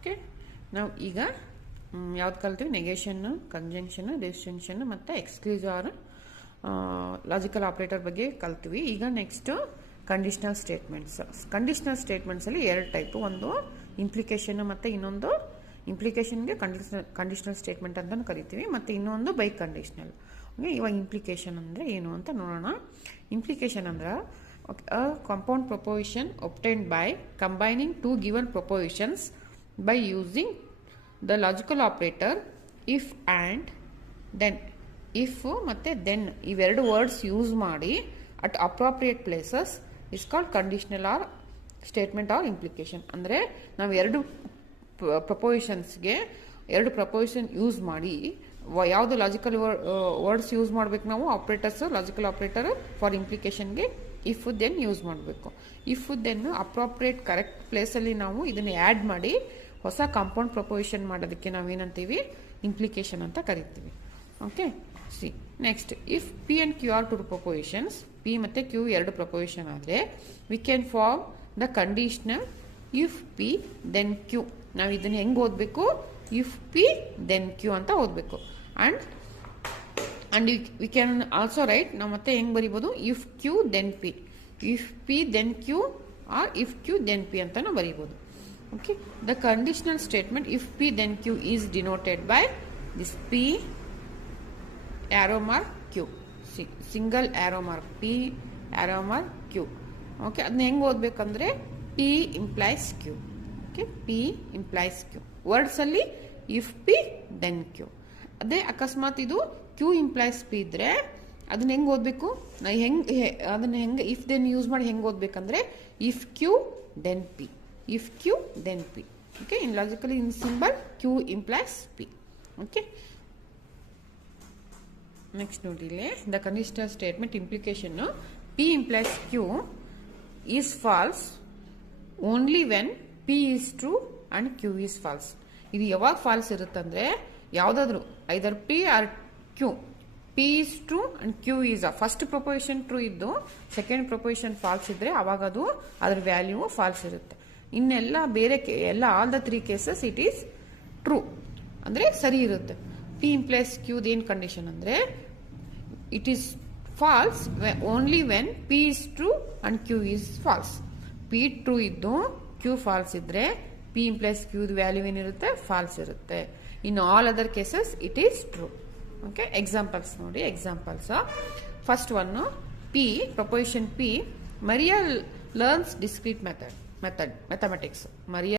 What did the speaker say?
Okay, ನಾವು ಈಗ ಯಾವ್ದು ಕಲ್ತೀವಿ? ನೆಗೇಷನ್ನು, ಕಂಜಂಕ್ಷನ್, ಡಿಸ್ಜಂಕ್ಷನ್ ಮತ್ತು ಎಕ್ಸ್ಕ್ಲೂಸಿವ್ ಆರ್ ಲಾಜಿಕಲ್ ಆಪರೇಟರ್ ಬಗ್ಗೆ ಕಲ್ತೀವಿ. ಈಗ ನೆಕ್ಸ್ಟ್ ಕಂಡೀಷನಲ್ ಸ್ಟೇಟ್ಮೆಂಟ್ಸ್. ಕಂಡೀಷನಲ್ ಸ್ಟೇಟ್ಮೆಂಟ್ಸಲ್ಲಿ ಎರಡು ಟೈಪು, ಒಂದು ಇಂಪ್ಲಿಕೇಶನ್ ಮತ್ತು ಇನ್ನೊಂದು ಇಂಪ್ಲಿಕೇಶನ್ಗೆ ಕಂಡೀಷನಲ್ ಸ್ಟೇಟ್ಮೆಂಟ್ ಅಂತ ಕರಿತೀವಿ, ಮತ್ತು ಇನ್ನೊಂದು ಬೈ ಕಂಡೀಷನಲ್. ಇವಾಗ ಇಂಪ್ಲಿಕೇಶನ್ ಅಂದರೆ ಏನು ಅಂತ ನೋಡೋಣ. ಇಂಪ್ಲಿಕೇಶನ್ ಅಂದ್ರೆ a compound proposition obtained by combining two given propositions by using the logical operator if and then. if ಮತ್ತೆ then ಇವೆರಡು ವರ್ಡ್ಸ್ ಯೂಸ್ ಮಾಡಿ at appropriate places is called conditional or statement or implication. ಅಂದರೆ ನಾವು ಎರಡು ಪ್ರಪೋಸಿಷನ್ಸ್ಗೆ ಎರಡು proposition use ಮಾಡಿ ಯಾವುದು logical words use ಮಾಡಬೇಕು ನಾವು, ಆಪ್ರೇಟರ್ಸ್, ಲಾಜಿಕಲ್ ಆಪ್ರೇಟರ್ ಫಾರ್ ಇಂಪ್ಲಿಕೇಶನ್ಗೆ ಇಫ್ ದೆನ್ ಯೂಸ್ ಮಾಡಬೇಕು. ಇಫ್ ದೆನ್ ಅಪ್ರೋಪ್ರಿಯೇಟ್ ಕರೆಕ್ಟ್ ಪ್ಲೇಸಲ್ಲಿ ನಾವು ಇದನ್ನು ಆ್ಯಡ್ ಮಾಡಿ ಹೊಸ ಕಾಂಪೌಂಡ್ ಪ್ರಪೋಸಿಷನ್ ಮಾಡೋದಕ್ಕೆ ನಾವೇನಂತೀವಿ? ಇಂಪ್ಲಿಕೇಶನ್ ಅಂತ ಕರಿತೀವಿ. Okay, see next, if P and Q are two propositions, P ಮತ್ತು ಕ್ಯೂ ಎರಡು ಪ್ರಪೋಸಿಷನ್ ಆದರೆ we can form the conditional if P then Q. ನಾವು ಇದನ್ನು ಹೆಂಗೆ ಓದಬೇಕು? ಇಫ್ ಪಿ ದೆನ್ ಕ್ಯೂ ಅಂತ ಓದಬೇಕು. And we can also write, ನಾವು ಮತ್ತೆ ಹೆಂಗೆ ಬರಿಬೋದು? If Q then P, if P then Q or if Q then P ಅಂತಲೂ ಬರಿಬೋದು. Okay, the conditional statement if P then Q is denoted by this P arrow mark Q, single arrow mark, P arrow mark Q. Okay, ಅದನ್ನ ಹೆಂಗೆ ಓದಬೇಕಂದ್ರೆ P implies Q. Okay, P implies Q ವರ್ಡ್ಸಲ್ಲಿ if P then Q. ಅದೇ ಅಕಸ್ಮಾತ್ ಇದು Q implies P ಇದ್ರೆ ಅದನ್ನ ಹೆಂಗೆ ಓದಬೇಕು? ನಾ ಅದನ್ನ ಹೆಂಗೆ ಇಫ್ ದೆನ್ ಯೂಸ್ ಮಾಡಿ ಹೆಂಗೆ ಓದಬೇಕಂದ್ರೆ if Q then P, if Q then P. Okay, in logically in symbol Q implies P. Okay, next ನೋಡಿ ಇಲ್ಲಿ the conditional statement implication P implies Q is false only when P is true and Q is false. ಇದು ಯಾವಾಗ false ಇರುತ್ತಂದ್ರೆ ಯಾವುದಾದ್ರೂ either P or Q, P is true and Q is first proposition true ಇದ್ದು second proposition false ಇದ್ರೆ ಅವಾಗ ಅದು ಅದ್ರ value falls ಇರುತ್ತೆ. ಇನ್ನೆಲ್ಲ ಬೇರೆ ಎಲ್ಲ all the 3 cases it is true ಅಂದ್ರೆ ಸರಿ ಇರುತ್ತೆ. ಪಿ ಇಂಪ್ಲೈಸ್ ಕ್ಯೂದ್ ಏನ್ ಕಂಡೀಷನ್ ಅಂದ್ರೆ it is false only when P is true and Q is false. P true ಇದ್ದು ಕ್ಯೂ ಫಾಲ್ಸ್ ಇದ್ರೆ ಪಿ ಇಂಪ್ಲೈಸ್ ಕ್ಯೂದ್ ವ್ಯಾಲ್ಯೂ ಏನಿರುತ್ತೆ? ಫಾಲ್ಸ್ ಇರುತ್ತೆ. In all other cases it is true. Okay, examples ನೋಡಿ. Examples, first one P proposition P, Maria learns discrete mathematics. Maria